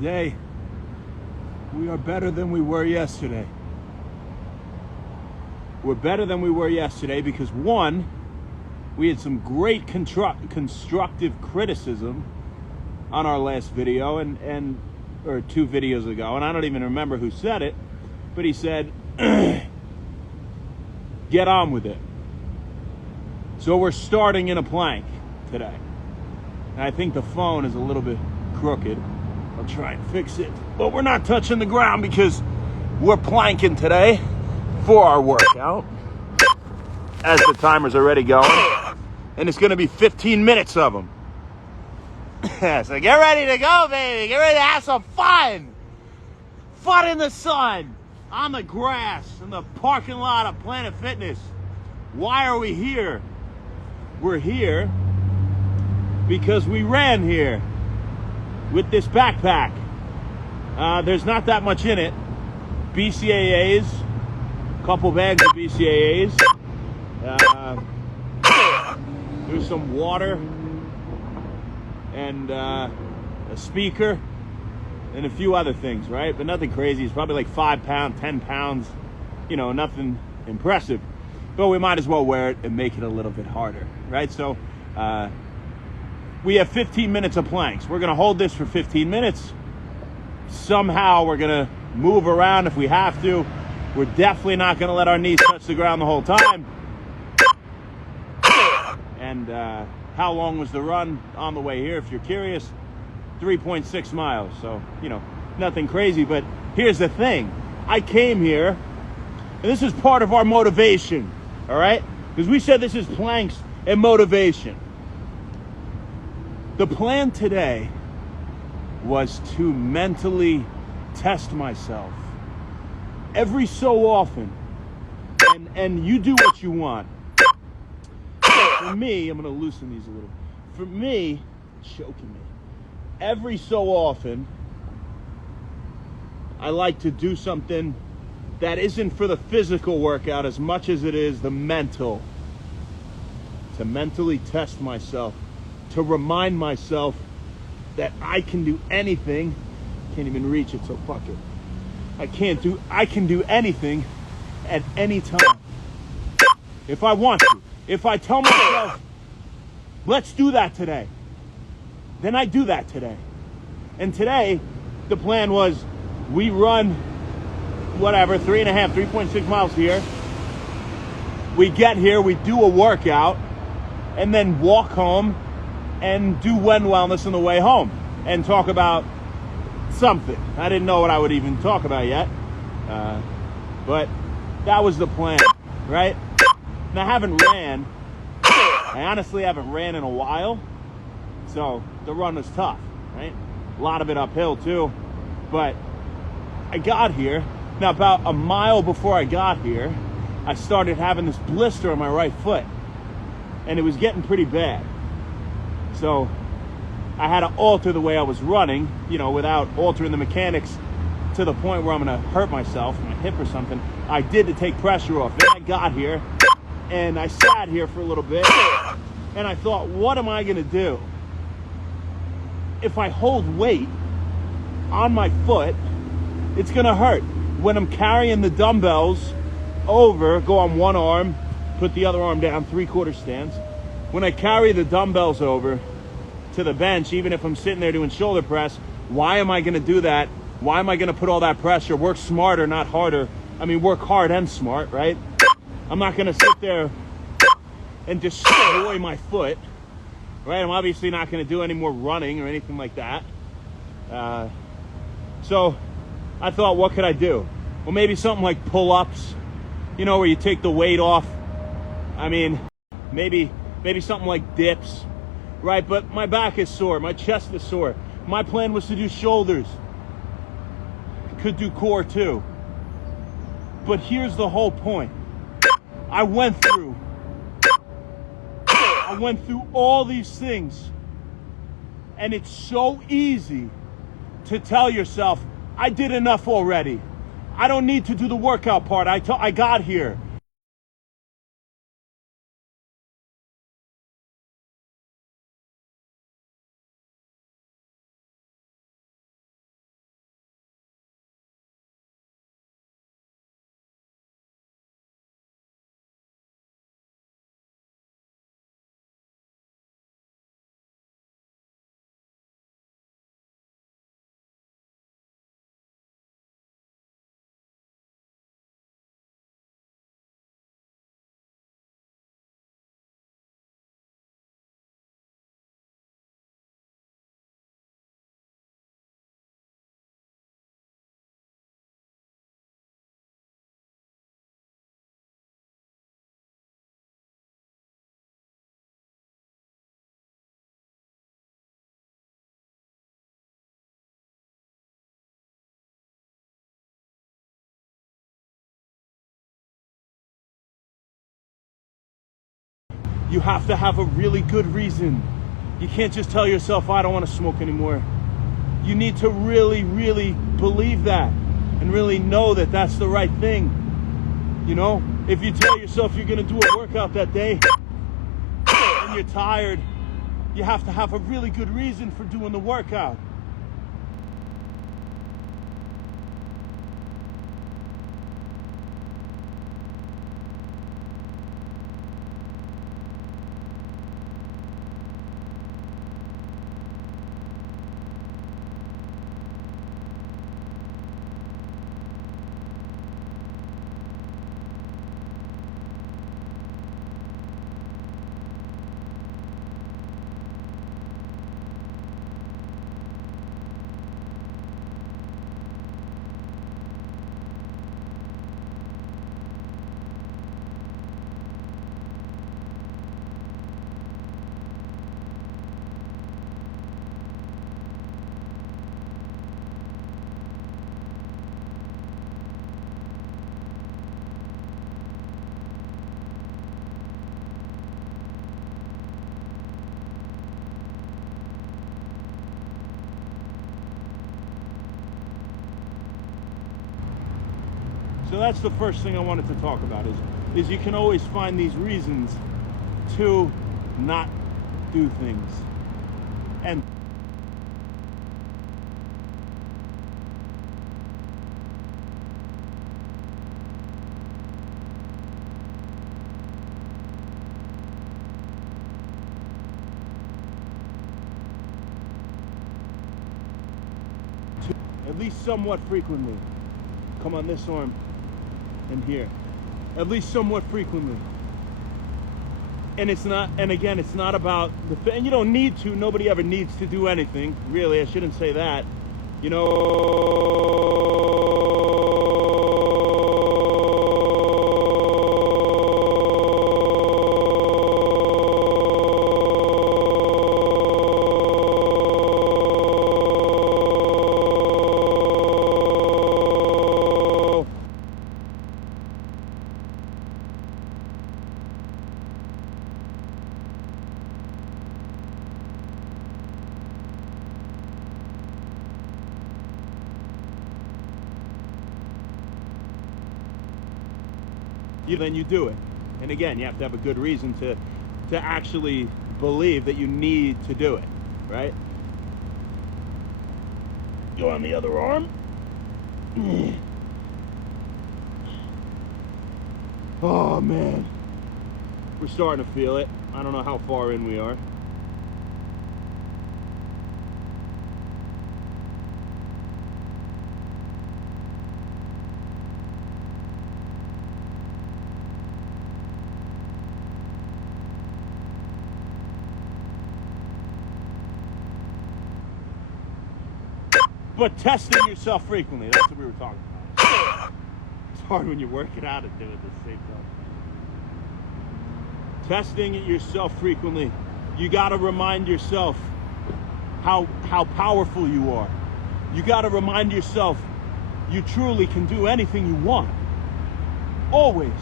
Today, we are better than we were yesterday. We're better than we were yesterday because, one, we had some great constructive criticism on our last video or 2 videos ago, and I don't even remember who said it, but he said, get on with it. So we're starting in a plank today. And I think the phone is a little bit crooked. I'll try and fix it. But we're not touching the ground because we're planking today for our workout, as the timer's already going. And it's going to be 15 minutes of them. So get ready to go, baby. Get ready to have some fun. Fun in the sun, on the grass, in the parking lot of Planet Fitness. Why are we here? We're here because we ran here with this backpack. There's not that much in it. BCAAs, a couple bags of BCAAs. There's some water and a speaker and a few other things, right? But nothing crazy. It's probably like 5 pounds, 10 pounds, nothing impressive. But we might as well wear it and make it a little bit harder, right? So we have 15 minutes of planks. We're gonna hold this for 15 minutes. Somehow we're gonna move around if we have to. We're definitely not gonna let our knees touch the ground the whole time. And how long was the run on the way here, if you're curious? 3.6 miles, so, nothing crazy. But here's the thing. I came here, and this is part of our motivation, all right? Because we said this is planks and motivation. The plan today was to mentally test myself every so often, and you do what you want. For me, I'm going to loosen these a little. For me, choking me. Every so often, I like to do something that isn't for the physical workout as much as it is the mental. To mentally test myself. To remind myself that I can do anything. Can't even reach it, so fuck it. I can do anything at any time. If I want to. If I tell myself, let's do that today, then I do that today. And today, the plan was we run, 3.6 miles here. We get here, we do a workout, and then walk home and do wellness on the way home and talk about something. I didn't know what I would even talk about yet, but that was the plan, right? And I honestly haven't ran in a while, so the run was tough, right? A lot of it uphill too, but I got here. Now about a mile before I got here, I started having this blister on my right foot, and it was getting pretty bad. So I had to alter the way I was running, without altering the mechanics to the point where I'm gonna hurt myself, my hip or something. I did to take pressure off. Then I got here, and I sat here for a little bit, and I thought, what am I gonna do? If I hold weight on my foot, it's gonna hurt. When I'm carrying the dumbbells over, go on one arm, put the other arm down, 3/4 stance. When I carry the dumbbells over to the bench, even if I'm sitting there doing shoulder press, why am I gonna do that? Why am I gonna put all that pressure? Work smarter, not harder. I mean, work hard and smart, right? I'm not gonna sit there and destroy my foot, right? I'm obviously not gonna do any more running or anything like that. So I thought, what could I do? Well, maybe something like pull-ups, where you take the weight off. I mean, maybe something like dips, right? But my back is sore, my chest is sore. My plan was to do shoulders. Could do core too. But here's the whole point. I went through all these things, and it's so easy to tell yourself, I did enough already. I don't need to do the workout part. I got here. You have to have a really good reason. You can't just tell yourself, I don't want to smoke anymore. You need to really, really believe that and really know that that's the right thing. You know, if you tell yourself you're going to do a workout that day and you're tired, you have to have a really good reason for doing the workout. So that's the first thing I wanted to talk about is you can always find these reasons to not do things. And at least somewhat frequently. Come on this arm and here. At least somewhat frequently. And it's not, and again, it's not about and you don't need to, nobody ever needs to do anything. Really, I shouldn't say that. You know, then you do it. And again, you have to have a good reason to actually believe that you need to do it, right? Go on the other arm. Oh man, we're starting to feel it. I don't know how far in we are. But testing yourself frequently, that's what we were talking about. It's hard when you're working out and doing it at the same time. Testing it yourself frequently. You got to remind yourself how powerful you are. You got to remind yourself you truly can do anything you want. Always.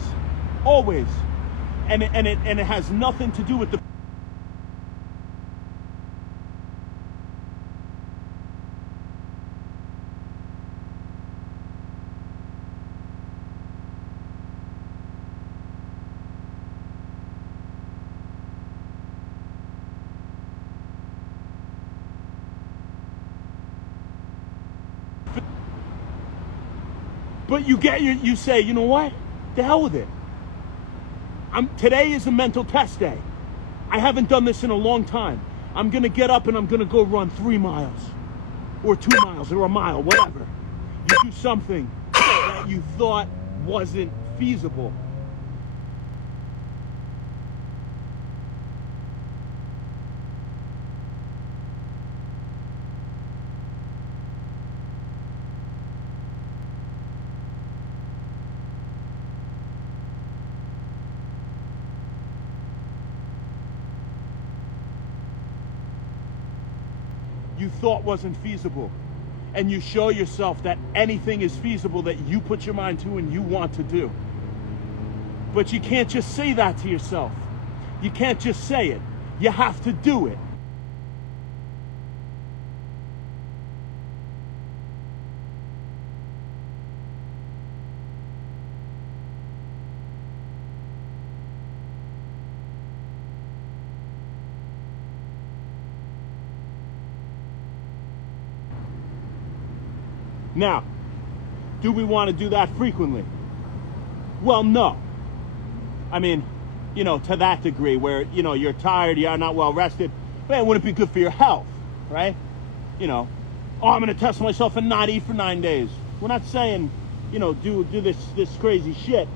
Always. And it has nothing to do with the But you say, you know what? The hell with it. Today is a mental test day. I haven't done this in a long time. I'm gonna get up and I'm gonna go run 3 miles, or 2 miles, or a mile, whatever. You do something that you thought wasn't feasible. You thought wasn't feasible, and you show yourself that anything is feasible that you put your mind to and you want to do. But you can't just say that to yourself. You can't just say it. You have to do it. Now, do we want to do that frequently? Well, no. I mean, to that degree where, you're tired, you're not well rested, man, wouldn't it be good for your health, right? I'm going to test myself and not eat for 9 days. We're not saying, do this crazy shit.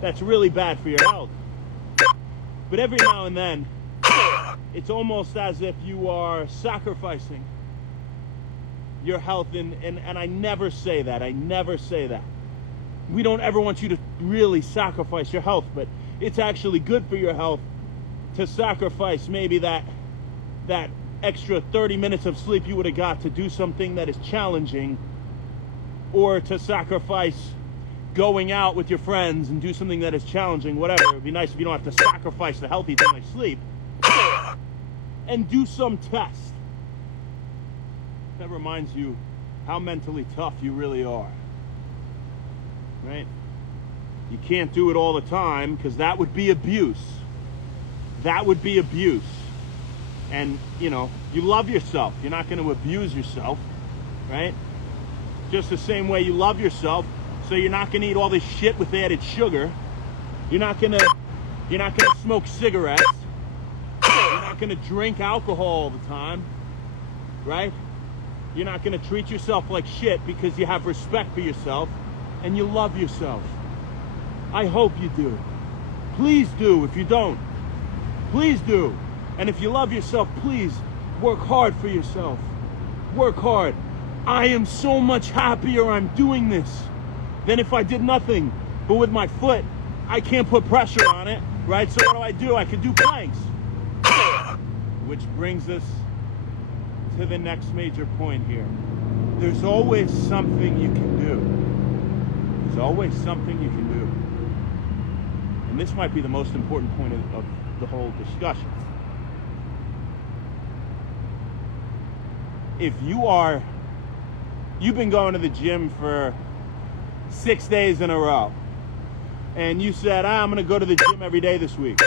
That's really bad for your health. But every now and then, it's almost as if you are sacrificing your health, and I never say that. I never say that. We don't ever want you to really sacrifice your health, but it's actually good for your health to sacrifice maybe that extra 30 minutes of sleep you would have got to do something that is challenging, or to sacrifice going out with your friends and do something that is challenging, whatever. It would be nice if you don't have to sacrifice the healthy thing like sleep. And do some test. That reminds you how mentally tough you really are. Right? You can't do it all the time, because that would be abuse. That would be abuse. And, you love yourself. You're not going to abuse yourself. Right? Just the same way you love yourself. So you're not going to eat all this shit with added sugar. You're not going to smoke cigarettes. You're not going to drink alcohol all the time. Right? You're not going to treat yourself like shit, because you have respect for yourself and you love yourself. I hope you do. Please do. If you don't, please do. And if you love yourself, please work hard for yourself. Work hard. I am so much happier I'm doing this than if I did nothing. But with my foot, I can't put pressure on it, right? So what do? I can do planks. Which brings us to the next major point here. There's always something you can do. There's always something you can do. And this might be the most important point of the whole discussion. If you've been going to the gym for 6 days in a row, and you said, I'm going to go to the gym every day this week,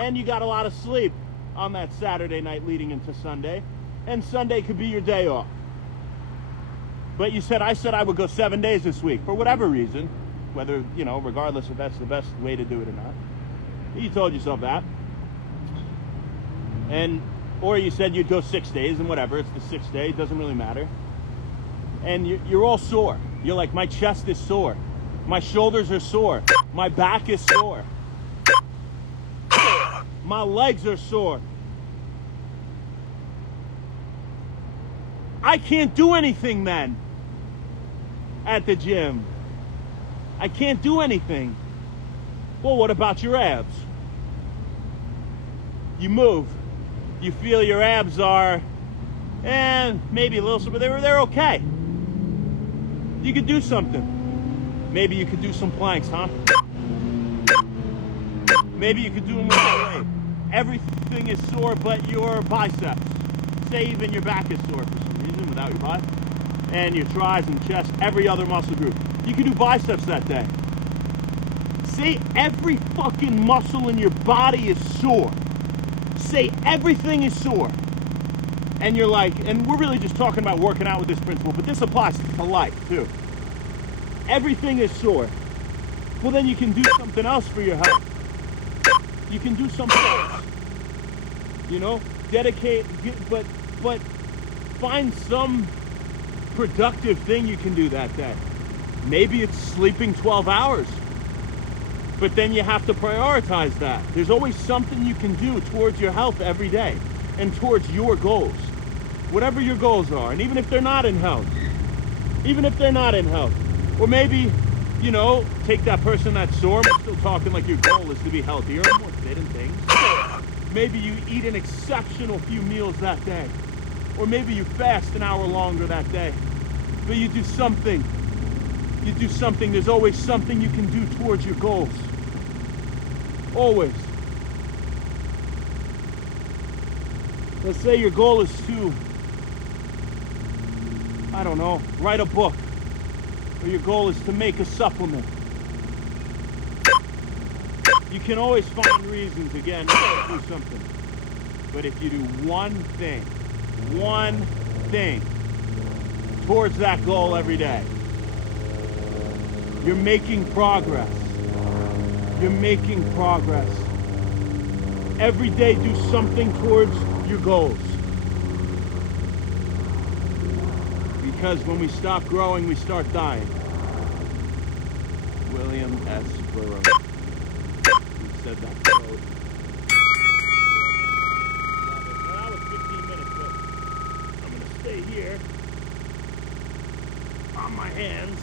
and you got a lot of sleep on that Saturday night leading into Sunday, and Sunday could be your day off. But you said, I would go 7 days this week, for whatever reason, whether, regardless if that's the best way to do it or not. You told yourself that. Or you said you'd go 6 days, and whatever, it's the 6th day, it doesn't really matter. And you're all sore. You're like, my chest is sore. My shoulders are sore. My back is sore. My legs are sore. I can't do anything then at the gym. I can't do anything. Well, what about your abs? You move. You feel your abs are, maybe a little, but they're okay. You could do something. Maybe you could do some planks, huh? Maybe you could do them without weight. Everything is sore but your biceps. Say even your back is sore for some reason without your butt. And your tries and chest, every other muscle group. You can do biceps that day. Say every fucking muscle in your body is sore. Say everything is sore. And you're like, and we're really just talking about working out with this principle, but this applies to life too. Everything is sore. Well, then you can do something else for your health. You can do something else. Dedicate, but find some productive thing you can do that day. Maybe it's sleeping 12 hours. But then you have to prioritize that. There's always something you can do towards your health every day and towards your goals. Whatever your goals are, and even if they're not in health. Or maybe you know, take that person that's sore, but still talking like your goal is to be healthier and more fit and things. Maybe you eat an exceptional few meals that day. Or maybe you fast an hour longer that day. But you do something. You do something. There's always something you can do towards your goals. Always. Let's say your goal is to, I don't know, write a book. Or your goal is to make a supplement. You can always find reasons, again, to do something. But if you do one thing towards that goal every day, you're making progress. You're making progress. Every day do something towards your goals. Because when we stop growing, we start dying. William S. Burroughs. Who said that quote? Now that was 15 minutes, but I'm going to stay here on my hands.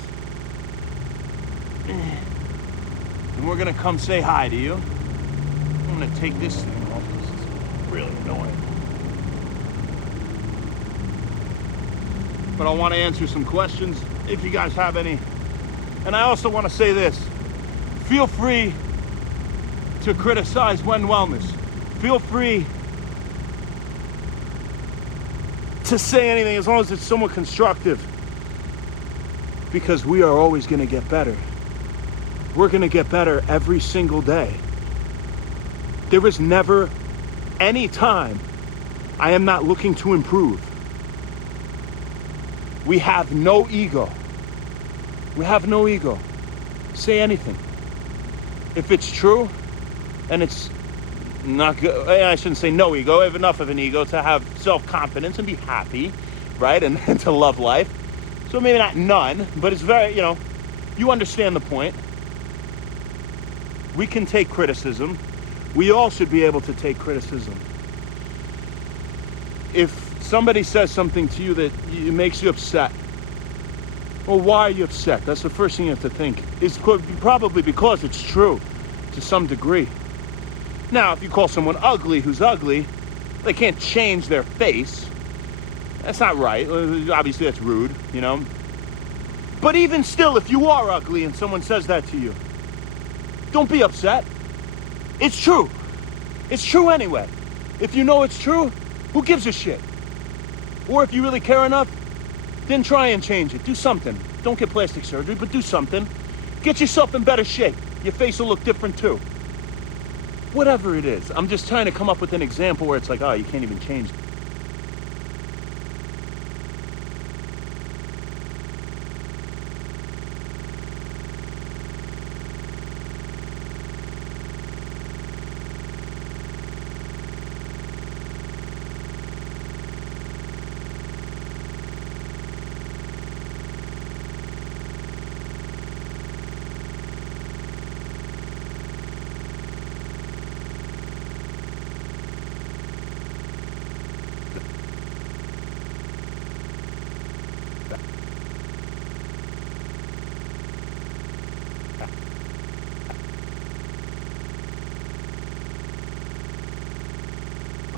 And we're going to come say hi to you. I'm going to take this thing off. This is really annoying. But I want to answer some questions if you guys have any. And I also want to say this. Feel free to criticize wendwellness. Feel free to say anything as long as it's somewhat constructive. Because we are always going to get better. We're going to get better every single day. There is never any time I am not looking to improve. We have no ego. We have no ego. Say anything. If it's true, and it's not good, I shouldn't say no ego, I have enough of an ego to have self-confidence and be happy, right? And to love life. So maybe not none, but it's very, you understand the point. We can take criticism. We all should be able to take criticism. If somebody says something to you that makes you upset, well, why are you upset? That's the first thing you have to think. It's probably because it's true to some degree. Now, if you call someone ugly who's ugly, they can't change their face. That's not right. Obviously, that's rude, But even still, if you are ugly and someone says that to you, don't be upset. It's true. It's true anyway. If you know it's true, who gives a shit? Or if you really care enough, then try and change it. Do something. Don't get plastic surgery, but do something. Get yourself in better shape. Your face will look different too. Whatever it is. I'm just trying to come up with an example where it's like, oh, you can't even change it.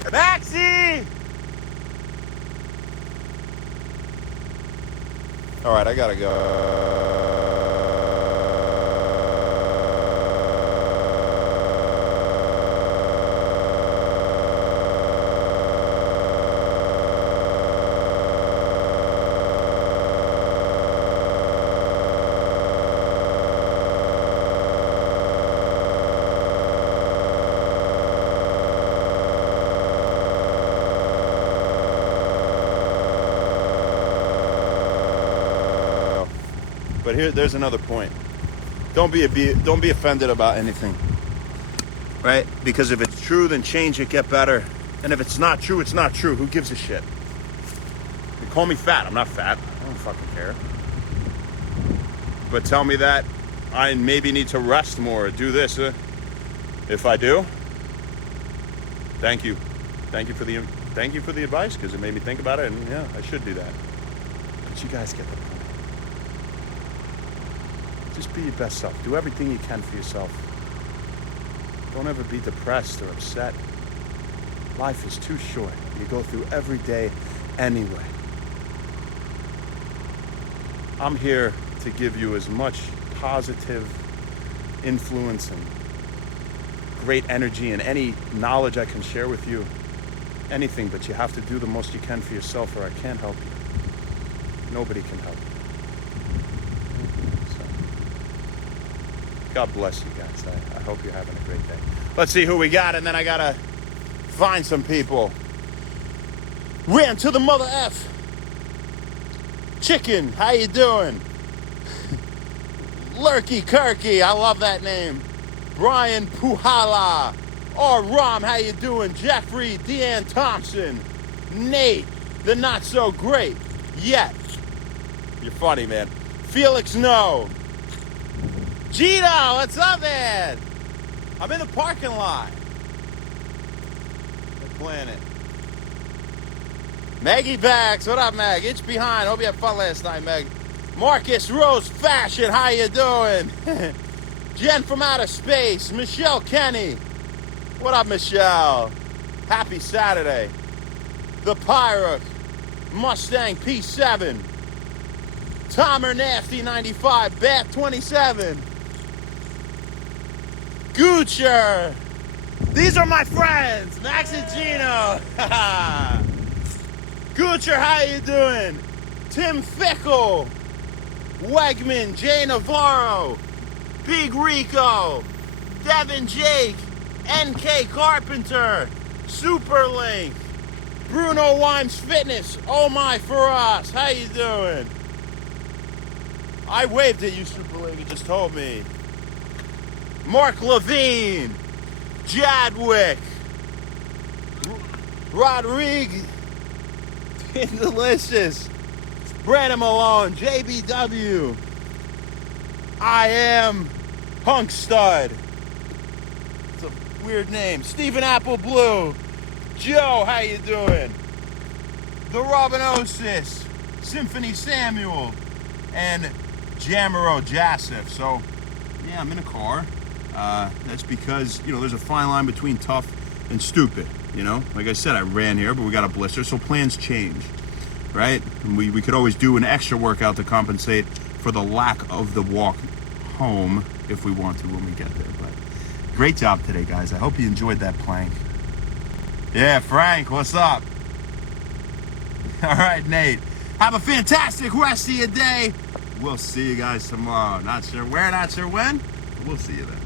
Maxie! All right, I gotta go. But there's another point. Don't be offended about anything, right? Because if it's true, then change it, get better. And if it's not true, it's not true. Who gives a shit? You call me fat. I'm not fat. I don't fucking care. But tell me that I maybe need to rest more, do this. If I do, thank you. Thank you for the advice, because it made me think about it, and yeah, I should do that. But you guys get the point. Just be your best self. Do everything you can for yourself. Don't ever be depressed or upset. Life is too short. You go through every day anyway. I'm here to give you as much positive influence and great energy and any knowledge I can share with you. Anything, but you have to do the most you can for yourself, or I can't help you. Nobody can help you. So, God bless you guys. I hope you're having a great day. Let's see who we got, and then I gotta find some people. Ran to the mother F. Chicken, how you doing? Lurky Kirky, I love that name. Brian Puhala. Or Rom, how you doing? Jeffrey, Deanne Thompson. Nate, the not so great yet. You're funny, man. Felix No. Gino, what's up, man? I'm in the parking lot. The planet. Maggie Bax, what up, Meg? Itch behind. Hope you had fun last night, Meg. Marcus Rose Fashion, how you doing? Jen from outer space. Michelle Kenny. What up, Michelle? Happy Saturday. The Pirate. Mustang P7. Tomer Nasty 95. Bat 27. Goocher. These are my friends, Max and Gino. Goocher, how you doing? Tim Fickle. Wegman, Jay Navarro. Big Rico. Devin Jake. NK Carpenter. Superlink. Bruno Wimes Fitness. Oh my for us. How you doing? I waved at you, Superlink. You just told me. Mark Levine. Jadwick. Rodriguez. Delicious. Brandon Malone. JBW. I am Hunk Stud. It's a weird name. Stephen Apple Blue. Joe, how you doing? The Robinosis. Symphony Samuel. And Jamero Jassif. So, yeah, I'm in a car. That's because, there's a fine line between tough and stupid. Like I said, I ran here, but we got a blister, so plans change, right? And we could always do an extra workout to compensate for the lack of the walk home if we want to when we get there. But great job today, guys. I hope you enjoyed that plank. Yeah, Frank, what's up? All right, Nate. Have a fantastic rest of your day. We'll see you guys tomorrow. Not sure where, not sure when, but we'll see you then.